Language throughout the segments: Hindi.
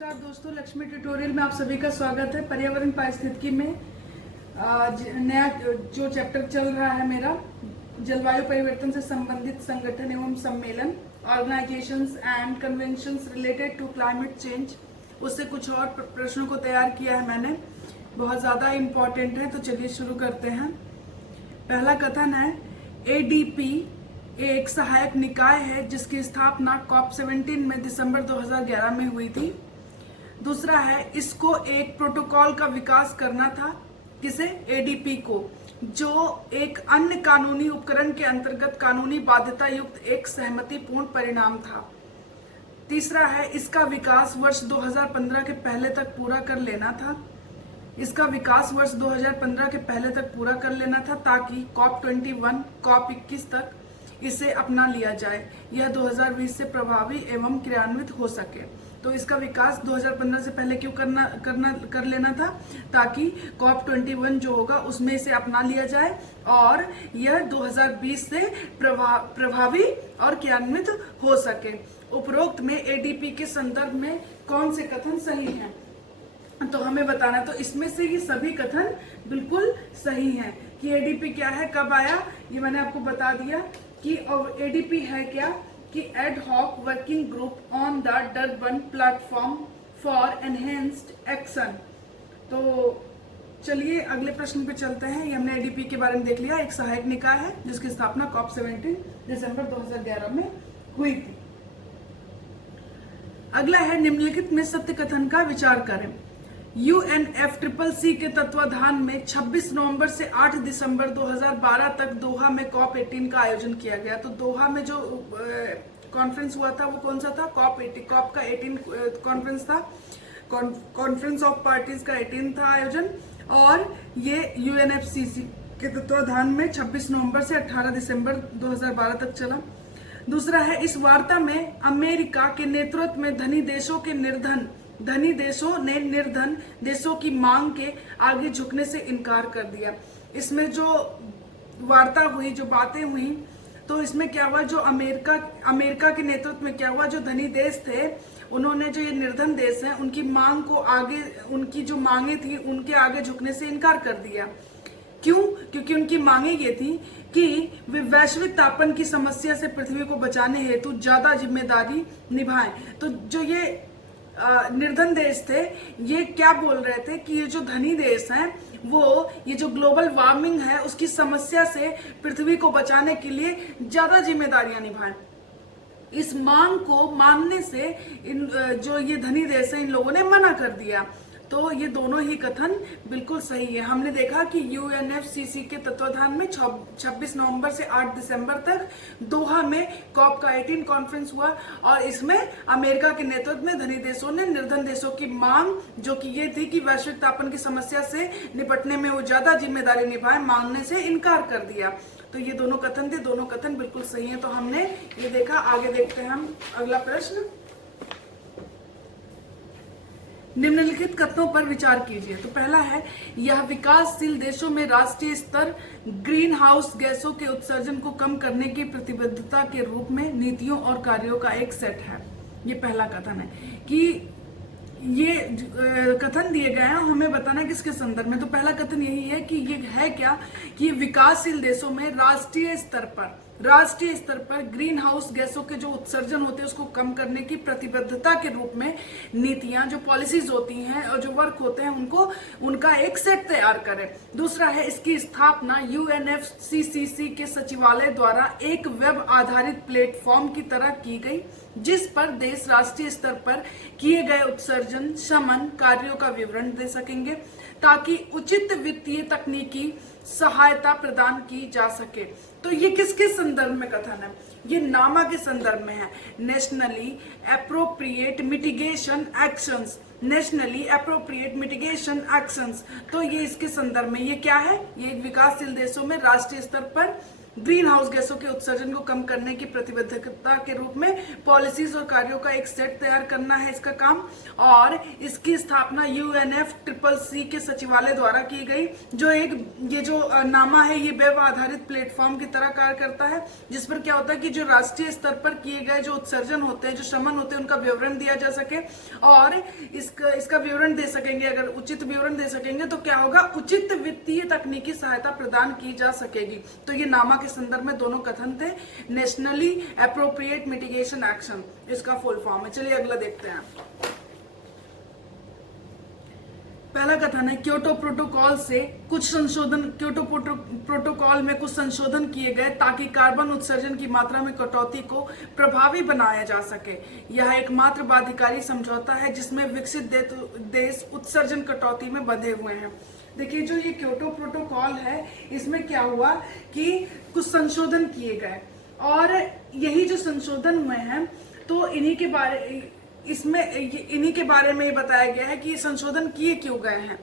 नमस्कार दोस्तों, लक्ष्मी ट्यूटोरियल में आप सभी का स्वागत है। पर्यावरण पारिस्थितिकी में नया जो चैप्टर चल रहा है मेरा, जलवायु परिवर्तन से संबंधित संगठन एवं सम्मेलन, organisations and conventions related to climate change, उससे कुछ और प्रश्नों को तैयार किया है मैंने। बहुत ज़्यादा इम्पोर्टेंट है, तो चलिए शुरू करते हैं। पहला कथन है, ADP एक सहायक निकाय है जिसकी स्थापना COP17 में दिसंबर 2011 में हुई थी। दूसरा है, इसको एक प्रोटोकॉल का विकास करना था। किसे? ADP को, जो एक अन्य कानूनी उपकरण के अंतर्गत कानूनी बाध्यता युक्त एक सहमतिपूर्ण परिणाम था। तीसरा है, इसका विकास वर्ष 2015 के पहले तक पूरा कर लेना था। इसका विकास वर्ष 2015 के पहले तक पूरा कर लेना था ताकि COP21, COP21 तक इसे अपना लिया जाए। यह 2020 से प्रभावी एवं क्रियान्वित हो सके। तो इसका विकास 2015 से पहले क्यों कर लेना था? ताकि COP21 जो होगा उसमें इसे अपना लिया जाए और यह 2020 से प्रभावी और क्रियान्वित हो सके। उपरोक्त में ADP के संदर्भ में कौन से कथन सही हैं? तो हमें बताना, तो इसमें से ये सभी कथन बिल्कुल सही हैं। कि ADP क्या है, कब आया, ये मैंने आपको बता दिया। कि ADP है क्या कि ad hoc working group on the Durban platform for enhanced action. तो चलिए अगले प्रश्न पे चलते हैं। ये हमने ADP के बारे में देख लिया, एक सहायक निकाय है जिसकी स्थापना COP17 दिसंबर 2011 में हुई थी। अगला है, निम्नलिखित में सत्य कथन का विचार करें। UNFCCC के तत्वाधान में 26 नवंबर से 8 दिसंबर 2012 तक दोहा में COP18 का आयोजन किया गया। तो दोहा में जो कॉन्फ्रेंस हुआ था वो कौन सा था? COP का 18 कॉन्फ्रेंस था। कॉन्फ्रेंस ऑफ पार्टीज का 18 था आयोजन, और ये UNFCCC के तत्वाधान में 26 नवंबर से 18 दिसंबर 2012 तक चला। दूसरा है, इस वार्ता में अमेरिका के नेतृत्व में धनी देशों ने निर्धन देशों की मांग के आगे झुकने से इनकार कर दिया। इसमें जो वार्ता हुई, जो बातें हुई, तो इसमें क्या हुआ, जो अमेरिका के नेतृत्व में क्या हुआ, जो धनी देश थे उन्होंने जो ये निर्धन देश हैं उनकी मांग को आगे, उनकी जो मांगे थी उनके आगे झुकने से इनकार कर दिया। क्यों? क्योंकि उनकी मांगे ये थी कि वे वैश्विक तापन की समस्या से पृथ्वी को बचाने हेतु ज्यादा जिम्मेदारी निभाएं। तो जो ये निर्धन देश थे, ये क्या बोल रहे थे कि ये जो धनी देश हैं वो ये जो ग्लोबल वार्मिंग है उसकी समस्या से पृथ्वी को बचाने के लिए ज्यादा जिम्मेदारियां निभाएं। इस मांग को मानने से जो ये धनी देश है इन लोगों ने मना कर दिया। तो ये दोनों ही कथन बिल्कुल सही है। हमने देखा कि UNFCCC के तत्वाधान में 26 नवंबर से 8 दिसंबर तक दोहा में COP का 18 कॉन्फ्रेंस हुआ, और इसमें अमेरिका के नेतृत्व में धनी देशों ने निर्धन देशों की मांग, जो कि ये थी कि वैश्विक तापन की समस्या से निपटने में वो ज्यादा जिम्मेदारी निभाए, मांगने से इनकार कर दिया। तो ये दोनों कथन थे, दोनों कथन बिल्कुल सही है। तो हमने ये देखा। आगे देखते हैं हम अगला प्रश्न। निम्नलिखित कथनों पर विचार कीजिए। तो पहला है, यह विकासशील देशों में राष्ट्रीय स्तर ग्रीन हाउस गैसों के उत्सर्जन को कम करने की प्रतिबद्धता के रूप में नीतियों और कार्यों का एक सेट है। ये पहला कथन है कि ये कथन दिए गए हैं, हमें बताना है किसके संदर्भ में। तो पहला कथन यही है कि ये है क्या कि विकासशील देशों में राष्ट्रीय स्तर पर ग्रीन हाउस गैसों के जो उत्सर्जन होते हैं उसको कम करने की प्रतिबद्धता के रूप में नीतियां, जो पॉलिसीज होती हैं और जो वर्क होते हैं उनका एक सेट तैयार करें। दूसरा है, इसकी स्थापना UNFCCC के सचिवालय द्वारा एक वेब आधारित प्लेटफॉर्म की तरह की गई, जिस पर देश राष्ट्रीय स्तर पर किए गए उत्सर्जन शमन कार्यों का विवरण दे सकेंगे ताकि उचित वित्तीय तकनीकी सहायता प्रदान की जा सके। तो ये किसके संदर्भ में कथन है? ये नामा के संदर्भ में है। Nationally appropriate mitigation actions. तो ये इसके संदर्भ में, ये क्या है? ये विकासशील देशों में राष्ट्रीय स्तर पर ग्रीन हाउस गैसों के उत्सर्जन को कम करने की प्रतिबद्धता के रूप में पॉलिसीज और कार्यों का एक सेट तैयार करना है इसका काम। और इसकी स्थापना UNFCCC के सचिवालय द्वारा की गई, जो ये जो नामा है ये वेब आधारित प्लेटफॉर्म की तरह कार्य करता है, जिस पर क्या होता है कि जो राष्ट्रीय स्तर पर किए गए जो उत्सर्जन होते हैं, जो शमन होते हैं, उनका विवरण दिया जा सके और इसका विवरण दे सकेंगे। अगर उचित विवरण दे सकेंगे तो क्या होगा, उचित वित्तीय तकनीकी सहायता प्रदान की जा सकेगी। तो ये नामा के संदर्भ में दोनों कथन थे। नेशनली एप्रोप्रिएट मिटिगेशन एक्शन इसका फुल फॉर्म है। चलिए अगला देखते हैं। पहला कथन है क्योटो प्रोटोकॉल से कुछ संशोधन, क्योटो प्रोटोकॉल में कुछ संशोधन किए गए ताकि कार्बन उत्सर्जन की मात्रा में कटौती को प्रभावी बनाया जा सके। यह एकमात्र बाध्यकारी समझौता है जिसमें विकसित देश उत्सर्जन कटौती में बंधे हुए हैं। देखिए जो ये क्योटो प्रोटोकॉल है इसमें क्या हुआ कि कुछ संशोधन किए गए और यही जो संशोधन हुए हैं तो इन्हीं के बारे में बताया गया है कि संशोधन किए क्यों गए हैं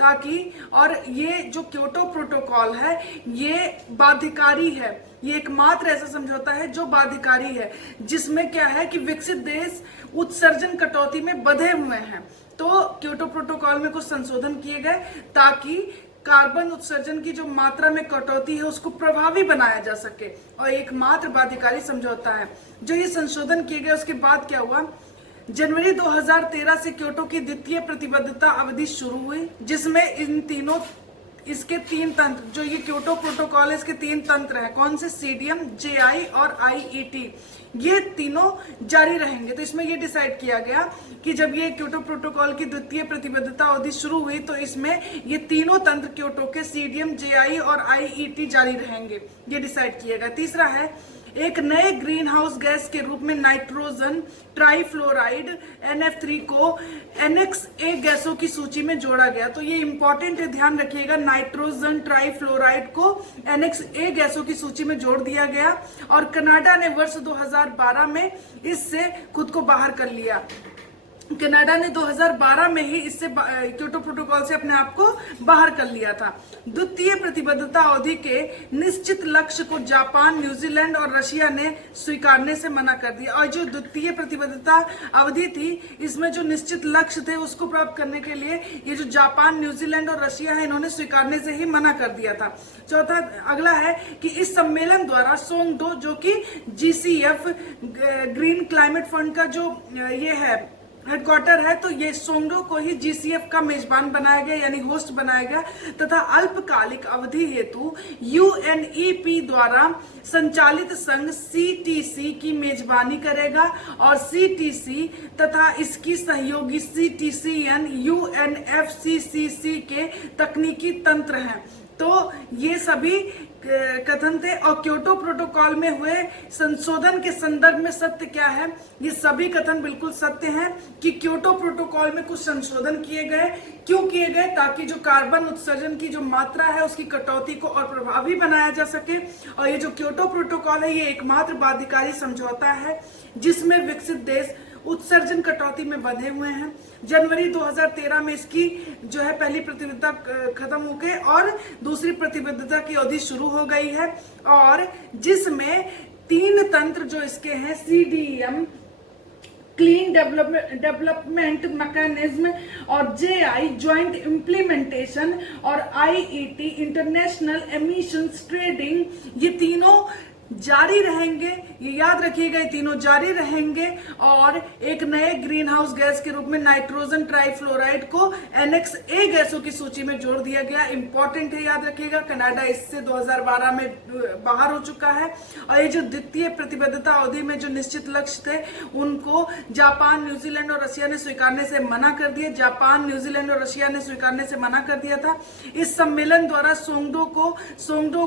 ताकि, और ये जो क्योटो प्रोटोकॉल है ये बाध्यकारी है, ये एकमात्र ऐसा समझौता है जो बाध्यकारी है जिसमें क्या है कि विकसित देश उत्सर्जन कटौती में बंधे हुए हैं। तो क्योटो प्रोटोकॉल में कुछ संशोधन किए गए ताकि कार्बन उत्सर्जन की जो मात्रा में कटौती है उसको प्रभावी बनाया जा सके और एकमात्र बाध्यकारी समझौता है। जो ये संशोधन किए गए उसके बाद क्या हुआ, जनवरी 2013 से क्योटो की द्वितीय प्रतिबद्धता अवधि शुरू हुई, जिसमें इसके तीन तंत्र, जो ये क्योटो प्रोटोकॉल है इसके तीन तंत्र हैं। कौन से? CDM, JI और IET, ये तीनों जारी रहेंगे। तो इसमें ये डिसाइड किया गया कि जब ये क्योटो प्रोटोकॉल की द्वितीय प्रतिबद्धता अवधि शुरू हुई तो इसमें ये तीनों तंत्र क्योटो के CDM, JI और IET जारी रहेंगे, ये डिसाइड किया गया। तीसरा है एक नए ग्रीन हाउस गैस के रूप में नाइट्रोजन ट्राइफ्लोराइड NF3 को Annex A गैसों की सूची में जोड़ा गया। तो ये इंपॉर्टेंट है, ध्यान रखिएगा, नाइट्रोजन ट्राइफ्लोराइड को Annex A गैसों की सूची में जोड़ दिया गया और कनाडा ने वर्ष 2012 में इससे खुद को बाहर कर लिया। कनाडा ने 2012 में ही इससे क्योटो प्रोटोकॉल से अपने आप को बाहर कर लिया था। द्वितीय प्रतिबद्धता अवधि के निश्चित लक्ष्य को जापान, न्यूजीलैंड और रशिया ने स्वीकारने से मना कर दिया। और जो द्वितीय प्रतिबद्धता अवधि थी इसमें जो निश्चित लक्ष्य थे उसको प्राप्त करने के लिए ये जो जापान, न्यूजीलैंड और रशिया है इन्होंने स्वीकारने से ही मना कर दिया था। चौथा अगला है कि इस सम्मेलन द्वारा सोंगडो, जो कि GCF ग्रीन क्लाइमेट फंड का जो ये है हेडक्वार्टर है, तो ये सोंगडो को ही GCF का मेजबान बनाया गया यानी होस्ट बनाया गया तथा अल्पकालिक अवधि हेतु UNEP द्वारा संचालित संघ CTC की मेजबानी करेगा और CTC तथा इसकी सहयोगी CTCN UNFCCC के तकनीकी तंत्र हैं। तो ये सभी कथन थे और क्योटो प्रोटोकॉल में हुए संशोधन के संदर्भ में सत्य क्या है, ये सभी कथन बिल्कुल सत्य हैं कि क्योटो प्रोटोकॉल में कुछ संशोधन किए गए। क्यों किए गए? ताकि जो कार्बन उत्सर्जन की जो मात्रा है उसकी कटौती को और प्रभावी बनाया जा सके। और ये जो क्योटो प्रोटोकॉल है ये एकमात्र बाध्यकारी समझौता है जिसमें विकसित देश उत्सर्जन कटौती में बंधे हुए हैं। जनवरी 2013 में इसकी जो है पहली प्रतिबद्धता खत्म हो गई और दूसरी प्रतिबद्धता की अवधि शुरू हो गई है और जिसमें तीन तंत्र जो इसके हैं CDM क्लीन डेवलपमेंट मैकेनिज्म और JI ज्वाइंट इम्प्लीमेंटेशन और IET इंटरनेशनल एमिशंस ट्रेडिंग, ये तीनों जारी रहेंगे। ये याद रखिएगा, ये तीनों जारी रहेंगे और एक नए ग्रीन हाउस गैस के रूप में नाइट्रोजन ट्राइफ्लोराइड को Annex A गैसों की सूची में जोड़ दिया गया। इंपॉर्टेंट है, याद रखिएगा। कनाडा इससे 2012 में बाहर हो चुका है और ये जो द्वितीय प्रतिबद्धता अवधि में जो निश्चित लक्ष्य थे उनको जापान, न्यूजीलैंड और रशिया ने स्वीकारने से मना कर दिया। जापान, न्यूजीलैंड और रशिया ने स्वीकारने से मना कर दिया था। इस सम्मेलन द्वारा सोंगडो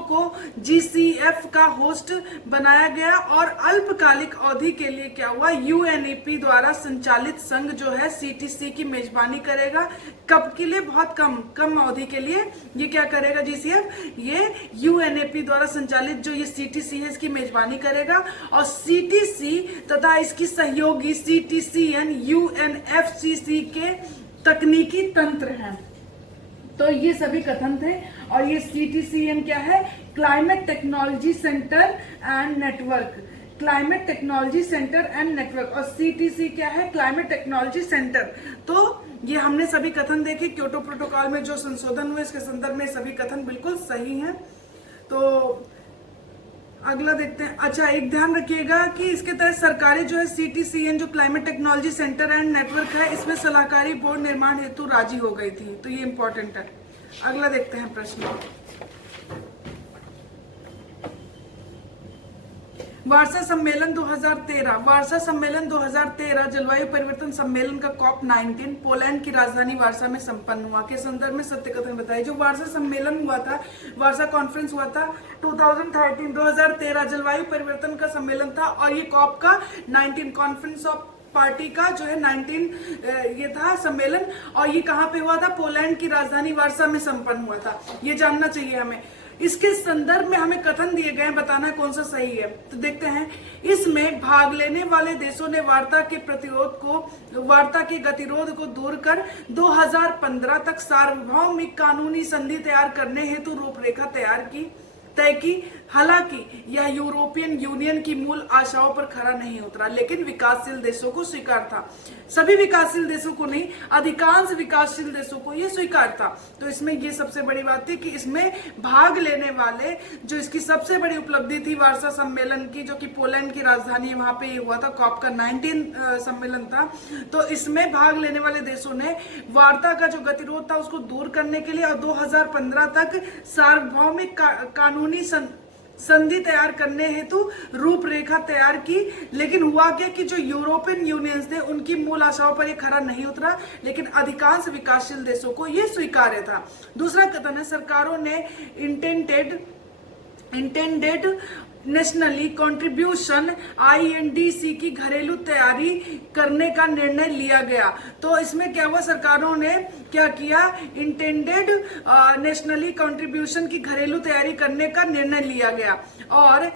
को GCF का होस्ट बनाया गया और अल्पकालिक अवधि के लिए क्या हुआ, UNEP द्वारा संचालित संघ जो है CTC की मेजबानी करेगा। कब के लिए? बहुत कम अवधि के लिए ये क्या करेगा GCF, ये UNEP द्वारा संचालित जो ये CTC है इसकी मेजबानी करेगा और CTC तथा इसकी सहयोगी CTCN UNFCCC के तकनीकी तंत्र हैं। तो ये सभी कथन थे। और ये CTCN क्या है? Climate technology centre and network, climate technology centre and network. और CTC क्या है? Climate technology centre. तो ये हमने सभी कथन देखे। क्योटो प्रोटोकॉल में जो संशोधन हुए इसके संदर्भ में सभी कथन बिल्कुल सही हैं। तो अगला देखते हैं। अच्छा, एक ध्यान रखिएगा कि इसके तहत सरकारें जो है CTCN जो climate technology centre and network है, इसमें सलाहकारी बोर्ड निर्माण हेतु राजी हो गई थी। तो ये इंपॉर्टेंट है। अगला देखते हैं प्रश्न। वार्सा सम्मेलन 2013, वार्सा सम्मेलन 2013 जलवायु परिवर्तन सम्मेलन का COP19 पोलैंड की राजधानी वार्सा में संपन्न हुआ। के संदर्भ में सत्य कथन बताइए। जो वार्सा सम्मेलन हुआ था, वार्सा कॉन्फ्रेंस हुआ था 2013 जलवायु परिवर्तन का सम्मेलन था। और ये COP का 19 कॉन्फ्रेंस ऑफ पार्टी का जो है 19 ये था सम्मेलन। और ये कहाँ पे हुआ था? पोलैंड की राजधानी वार्सा में संपन्न हुआ था। ये जानना चाहिए हमें। इसके संदर्भ में हमें कथन दिए गए हैं, बताना कौन सा सही है। तो देखते हैं। इसमें भाग लेने वाले देशों ने वार्ता के गतिरोध को दूर कर 2015 तक सार्वभौमिक कानूनी संधि तैयार करने हेतु रूपरेखा तय की। हालांकि यह यूरोपियन यूनियन की मूल आशाओं पर खरा नहीं उतरा, लेकिन विकासशील देशों को स्वीकार था। सभी विकासशील देशों को नहीं, अधिकांश विकासशील देशों को यह स्वीकार था। तो इसमें ये सबसे बड़ी बात थी कि इसमें भाग लेने वाले, जो इसकी सबसे बड़ी उपलब्धि थी वार्सा सम्मेलन की, जो कि पोलैंड की राजधानी है, वहां पे ये हुआ था। COP का 19 सम्मेलन था। तो इसमें भाग लेने वाले देशों ने वार्ता का जो गतिरोध था उसको दूर करने के लिए और 2015 तक सार्वभौमिक कानूनी संधि तैयार करने हेतु रूपरेखा तैयार की। लेकिन हुआ क्या कि जो यूरोपियन यूनियंस थे उनकी मूल आशाओं पर यह खरा नहीं उतरा, लेकिन अधिकांश विकासशील देशों को यह स्वीकार्य था। दूसरा कथन है, सरकारों ने इंटेंडेड नेशनली कंट्रीब्यूशन INDC की घरेलू तैयारी करने का निर्णय लिया गया। तो इसमें क्या हुआ? सरकारों ने क्या किया? इंटेंडेड नेशनली कंट्रीब्यूशन की घरेलू तैयारी करने का निर्णय लिया गया। और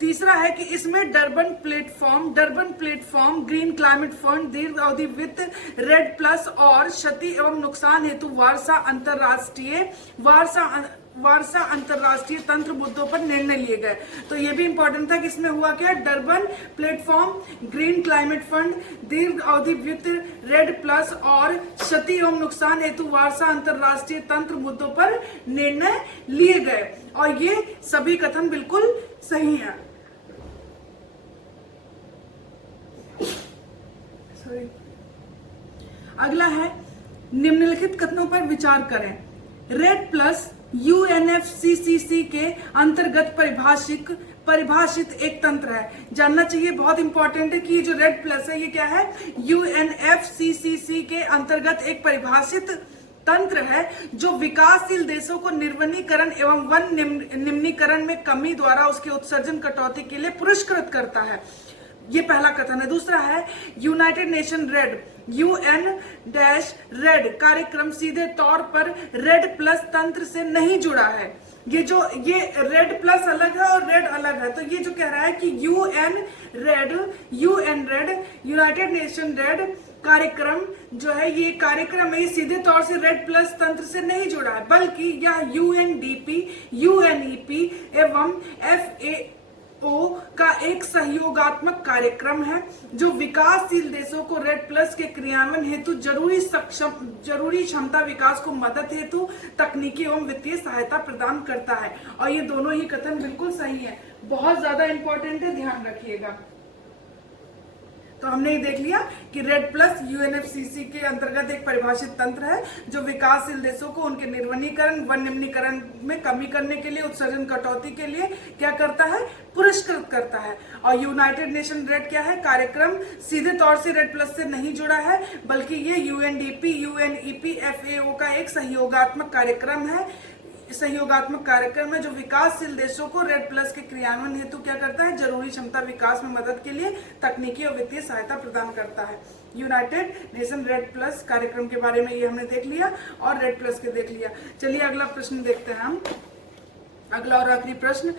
तीसरा है कि इसमें Durban platform, green climate fund, दीर्घ अवधि वित्त, रेड प्लस और क्षति एवं नुकसान हेतु वार्सा अंतरराष्ट्रीय तंत्र मुद्दों पर निर्णय लिए गए। तो ये भी इंपॉर्टेंट था कि इसमें हुआ क्या? Durban platform, green climate fund, दीर्घ अवधि वित्त, रेड प्लस और क्षति एवं नुकसान हेतु वार्सा अंतरराष्ट्रीय तंत्र मुद्दों पर निर्णय लिए गए। और ये सभी कथन बिल्कुल सही है। अगला है, निम्नलिखित कथनों पर विचार करें। रेड प्लस UNFCCC के अंतर्गत परिभाषित एक तंत्र है। जानना चाहिए, बहुत इंपॉर्टेंट है कि जो रेड प्लस है ये क्या है? UNFCCC के अंतर्गत एक परिभाषित तंत्र है जो विकासशील देशों को निर्वनीकरण एवं वन निम्नीकरण में कमी द्वारा उसके उत्सर्जन कटौती के लिए पुरस्कृत करता है। ये पहला कथन है। दूसरा है, यूनाइटेड नेशन रेड UN-रेड कार्यक्रम सीधे तौर पर रेड प्लस तंत्र से नहीं जुड़ा है। ये रेड प्लस अलग है और रेड अलग है। तो ये जो कह रहा है कि UN red United nation red कार्यक्रम जो है, ये कार्यक्रम है, ये सीधे तौर से रेड प्लस तंत्र से नहीं जुड़ा है, बल्कि यह UNDP, UNEP एवं FAO का एक सहयोगात्मक कार्यक्रम है जो विकासशील देशों को रेड प्लस के क्रियान्वयन हेतु जरूरी क्षमता विकास को मदद हेतु तकनीकी एवं वित्तीय सहायता प्रदान करता है। और ये दोनों ही कथन बिल्कुल सही है, बहुत ज्यादा इंपॉर्टेंट है, ध्यान रखिएगा। तो हमने ये देख लिया कि रेड प्लस UNFCCC के अंतर्गत एक परिभाषित तंत्र है जो विकासशील देशों को उनके निर्वनीकरण, वन निम्नीकरण में कमी करने के लिए, उत्सर्जन कटौती के लिए क्या करता है? पुरस्कृत करता है। और यूनाइटेड नेशन रेड क्या है? कार्यक्रम सीधे तौर से रेड प्लस से नहीं जुड़ा है, बल्कि ये UNDP, UNEP, FAO का एक सहयोगात्मक कार्यक्रम है जो विकासशील देशों को रेड प्लस के क्रियान्वयन हेतु क्या करता है? जरूरी क्षमता विकास में मदद के लिए तकनीकी और वित्तीय सहायता प्रदान करता है। यूनाइटेड नेशन रेड प्लस कार्यक्रम के बारे में ये हमने देख लिया और रेड प्लस के देख लिया। चलिए अगला प्रश्न देखते हैं हम। अगला और आखिरी प्रश्न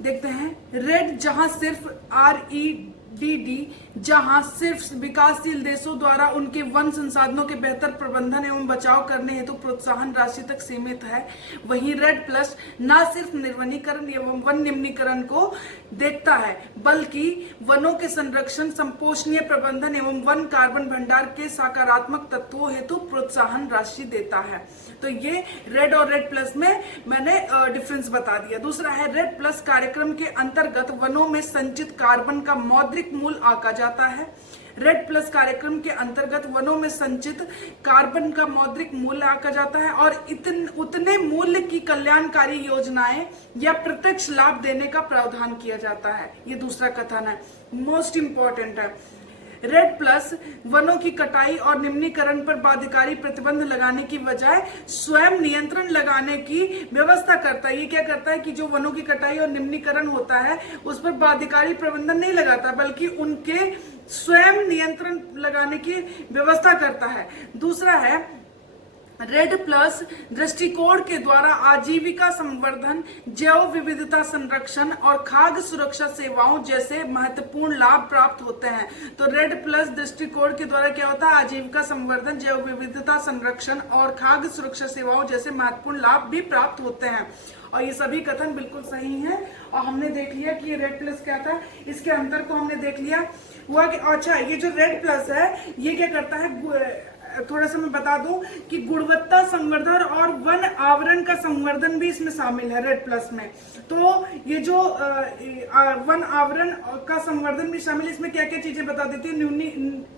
देखते हैं। रेड जहां सिर्फ जहां सिर्फ विकासशील देशों द्वारा उनके वन संसाधनों के बेहतर प्रबंधन एवं बचाव करने हेतु प्रोत्साहन राशि तक सीमित है, वहीं रेड प्लस न सिर्फ निर्वनीकरण एवं वन निम्नीकरण को देखता है बल्कि वनों के संरक्षण, संपोषणीय प्रबंधन एवं वन कार्बन भंडार के सकारात्मक तत्वों हेतु प्रोत्साहन राशि देता है। तो ये रेड और रेड प्लस में मैंने डिफरेंस बता दिया। दूसरा है रेड प्लस कार्यक्रम के अंतर्गत वनों में संचित कार्बन का मौद्रिक मूल्य आंका जाता है। रेड प्लस कार्यक्रम के अंतर्गत वनों में संचित कार्बन का मौद्रिक मूल्य आंका जाता है और उतने मूल्य की कल्याणकारी योजनाएं या प्रत्यक्ष लाभ देने का प्रावधान किया जाता है। ये दूसरा कथन है, मोस्ट इंपॉर्टेंट है। रेड प्लस वनों की कटाई और निम्नीकरण पर बाध्यकारी प्रतिबंध लगाने की बजाय स्वयं नियंत्रण लगाने की व्यवस्था करता है। ये क्या करता है कि जो वनों की कटाई और निम्नीकरण होता है उस पर बाध्यकारी प्रबंधन नहीं लगाता बल्कि उनके स्वयं नियंत्रण लगाने की व्यवस्था करता है। दूसरा है रेड प्लस दृष्टिकोण के द्वारा आजीविका संवर्धन, जैव विविधता संरक्षण और खाद्य सुरक्षा सेवाओं जैसे महत्वपूर्ण लाभ प्राप्त होते हैं। तो रेड प्लस दृष्टिकोण के द्वारा क्या होता है, आजीविका संवर्धन, जैव विविधता संरक्षण और खाद्य सुरक्षा सेवाओं जैसे महत्वपूर्ण लाभ भी प्राप्त होते हैं। और ये सभी कथन बिल्कुल सही हैं। और हमने देख लिया कि ये रेड प्लस क्या था, इसके अंतर को हमने देख लिया। हुआ कि अच्छा ये जो रेड प्लस है ये क्या करता है, थोड़ा सा मैं बता दूं कि गुणवत्ता संवर्धन और वन आवरण का संवर्धन भी इसमें शामिल है रेड प्लस में। तो ये जो वन आवरण का संवर्धन भी शामिल है, इसमें क्या क्या चीजें बता देती है।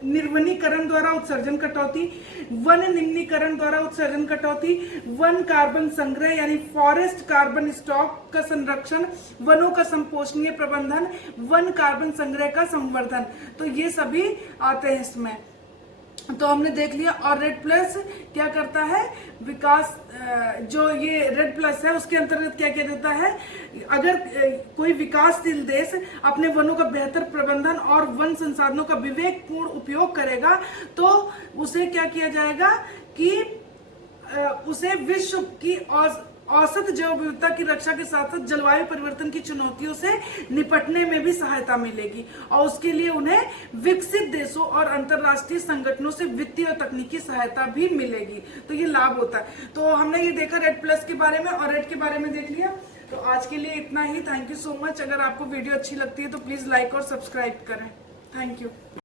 निर्वनीकरण द्वारा उत्सर्जन कटौती, वन निम्नीकरण द्वारा उत्सर्जन कटौती, वन कार्बन संग्रह यानी फॉरेस्ट कार्बन स्टॉक का संरक्षण, वनों का संपोषणीय प्रबंधन, वन कार्बन संग्रह का संवर्धन। तो ये सभी आते हैं इसमें। तो हमने देख लिया। और रेड प्लस क्या करता है, विकास जो ये रेड प्लस है उसके अंतर्गत क्या क्या देता है, अगर कोई विकासशील देश अपने वनों का बेहतर प्रबंधन और वन संसाधनों का विवेकपूर्ण उपयोग करेगा तो उसे क्या किया जाएगा कि उसे विश्व की औसत जैव विविधता की रक्षा के साथ साथ जलवायु परिवर्तन की चुनौतियों से निपटने में भी सहायता मिलेगी और उसके लिए उन्हें विकसित देशों और अंतरराष्ट्रीय संगठनों से वित्तीय और तकनीकी सहायता भी मिलेगी। तो ये लाभ होता है। तो हमने ये देखा रेड प्लस के बारे में और रेड के बारे में देख लिया। तो आज के लिए इतना ही। Thank you so much. अगर आपको वीडियो अच्छी लगती है तो प्लीज लाइक और सब्सक्राइब करें। Thank you.